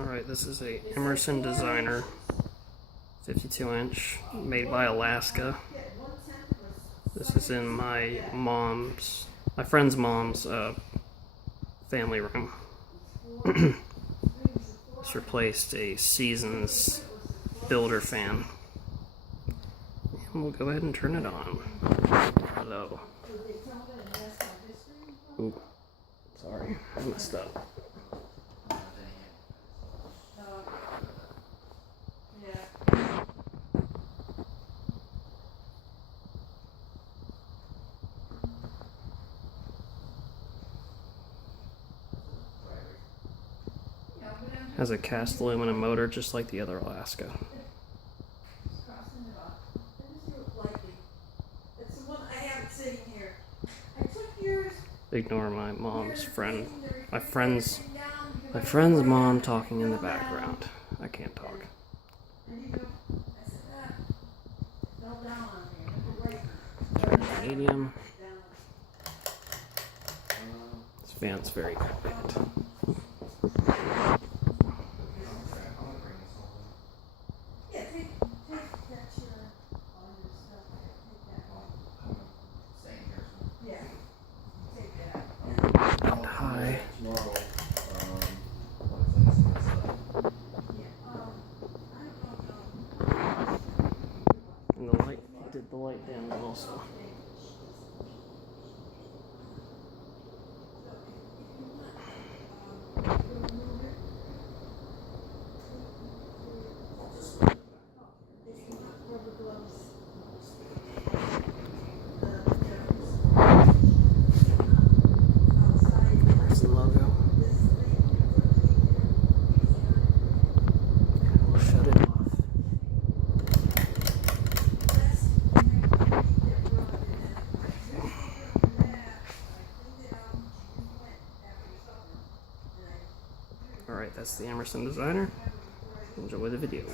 Alright, this is a Emerson Designer 52-inch made by Alaska. This is in my friend's mom's family room. This replaced a Seasons builder fan. And we'll go ahead and turn it on. Hello. Ooh, sorry, I messed up. Has a cast aluminum motor just like the other Alaska. Ignore my friend's mom talking in the background. I can't talk. Medium. This fan's very quiet. High. And the light did the light damage also. Alright, that's the Emerson Designer. Enjoy the video.